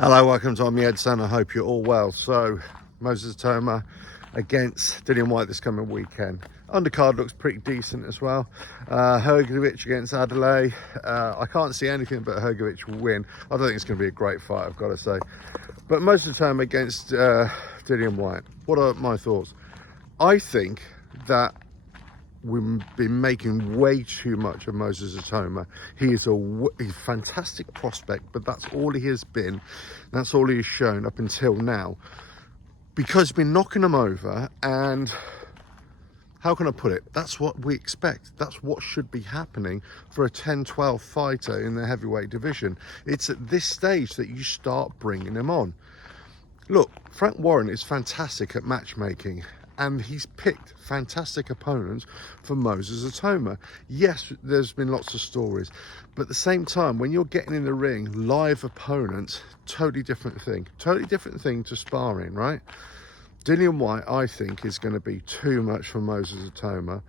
Hello, welcome to My Edson. I hope you're all well. So, Moses Itauma against Dillian Whyte this coming weekend. Undercard looks pretty decent as well. Hrgovic against Adelaide. I can't see anything but Hrgovic will win. I don't think it's going to be a great fight, I've got to say. But Moses Itauma against Dillian Whyte. What are my thoughts? I think that we've been making way too much of Moses Itauma. He's a fantastic prospect, but that's all he has been. That's all he has shown up until now. Because we're knocking him over, and how can I put it? That's what we expect. That's what should be happening for a 10-12 fighter in the heavyweight division. It's at this stage that you start bringing him on. Look, Frank Warren is fantastic at matchmaking, and he's picked fantastic opponents for Moses Itauma. Yes, there's been lots of stories, but at the same time, when you're getting in the ring, live opponents, totally different thing. Totally different thing to sparring, right? Dillian Whyte, I think, is going to be too much for Moses Itauma.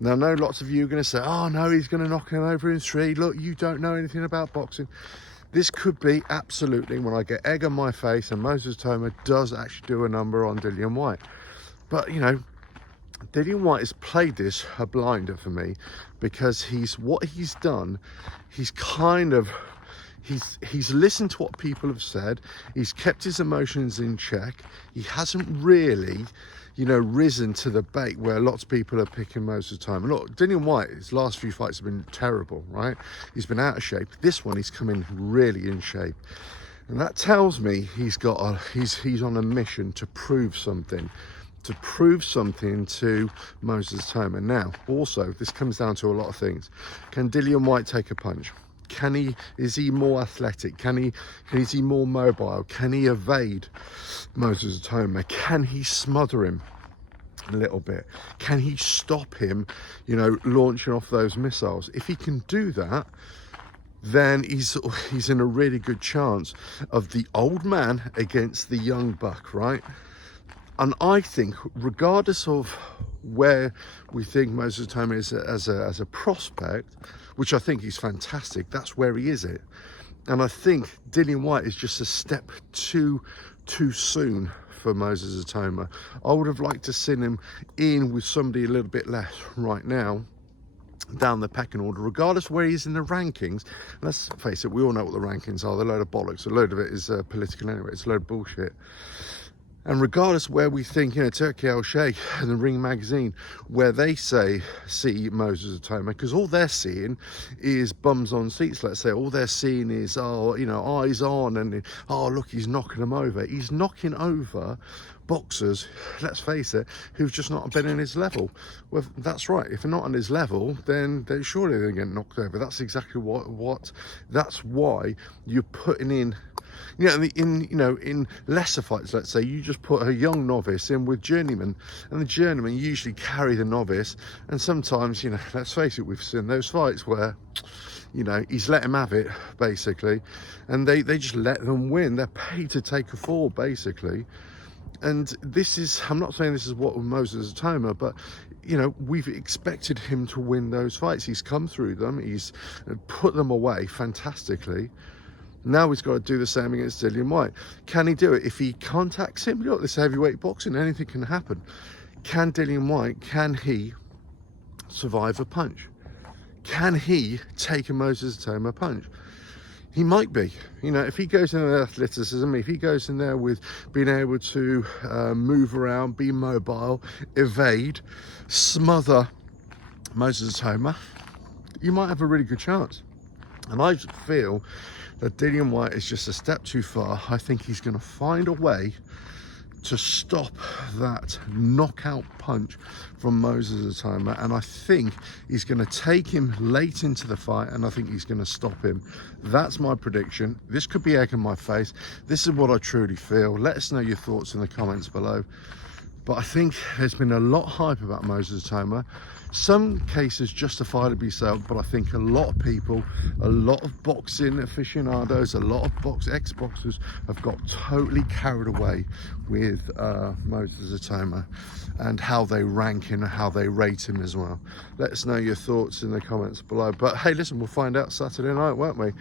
Now, I know lots of you are going to say, oh no, he's going to knock him over in 3. Look, you don't know anything about boxing. This could be absolutely when I get egg on my face and Moses Itauma does actually do a number on Dillian Whyte. But, you know, Dillian Whyte has played this a blinder for me, because what he's done, he's listened to what people have said. He's kept his emotions in check. He hasn't really, risen to the bait where lots of people are picking Moses Itauma. Look, Dillian Whyte, his last few fights have been terrible, right? He's been out of shape. This one, he's come in really in shape. And that tells me he's on a mission to prove something. To Moses Itauma. Now, also, this comes down to a lot of things. Can Dillian Whyte take a punch? Is he more athletic? Is he more mobile? Can he evade Moses Itauma? Can he smother him a little bit? Can he stop him, launching off those missiles? If he can do that, then he's in a really good chance of the old man against the young buck, right? And I think, regardless of where we think Moses Itauma is as a prospect, which I think he's fantastic, that's where he is it. And I think Dillian Whyte is just a step too soon for Moses Itauma. I would have liked to see him in with somebody a little bit less right now, down the pecking order, regardless of where he is in the rankings. Let's face it, we all know what the rankings are. They're a load of bollocks. A load of it is political anyway. It's a load of bullshit. And regardless where we think, Turkey Al Sheikh and the Ring magazine, where they see Moses Itauma, because all they're seeing is bums on seats, let's say. All they're seeing is, eyes on, and, look, he's knocking them over. He's knocking over boxers, let's face it, who've just not been in his level. Well, that's right. If they're not on his level, then surely they're getting knocked over. That's exactly what that's why you're putting in, in lesser fights, let's say, you just put a young novice in with journeyman, and the journeyman usually carry the novice. And sometimes, let's face it, we've seen those fights where, he's let him have it, basically, and they just let them win. They're paid to take a fall, basically. And I'm not saying this is what with Moses Itauma, but, we've expected him to win those fights. He's come through them. He's put them away fantastically. Now he's got to do the same against Dillian Whyte. Can he do it? If he contacts him, look, this heavyweight boxing, anything can happen. Can Dillian Whyte, can he survive a punch? Can he take a Moses Itauma punch? He might be. If he goes in with athleticism, if he goes in there with being able to move around, be mobile, evade, smother Moses Itauma, you might have a really good chance. And I feel that Dillian Whyte is just a step too far. I think he's going to find a way to stop that knockout punch from Moses Itauma, and I think he's going to take him late into the fight, and I think he's going to stop him. That's my prediction. This could be egg on my face. This is what I truly feel. Let us know your thoughts in the comments below. But I think there's been a lot of hype about Moses Itauma. Some cases justifiably so, but I think a lot of people, a lot of boxing aficionados, a lot of ex-boxers have got totally carried away with Moses Itauma and how they rank him and how they rate him as well. Let us know your thoughts in the comments below. But hey, listen, we'll find out Saturday night, won't we?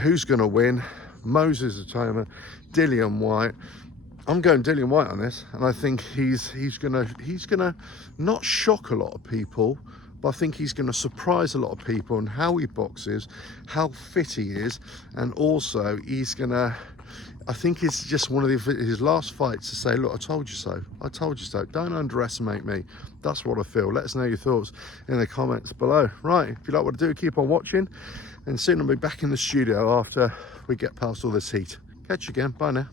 Who's going to win? Moses Itauma, Dillian Whyte. I'm going Dillian Whyte on this, and I think he's gonna not shock a lot of people, but I think he's gonna surprise a lot of people on how he boxes, how fit he is, and also I think it's just one of his last fights to say, look, I told you so. I told you so. Don't underestimate me. That's what I feel. Let us know your thoughts in the comments below. Right, if you like what I do, keep on watching, and soon I'll be back in the studio after we get past all this heat. Catch you again. Bye now.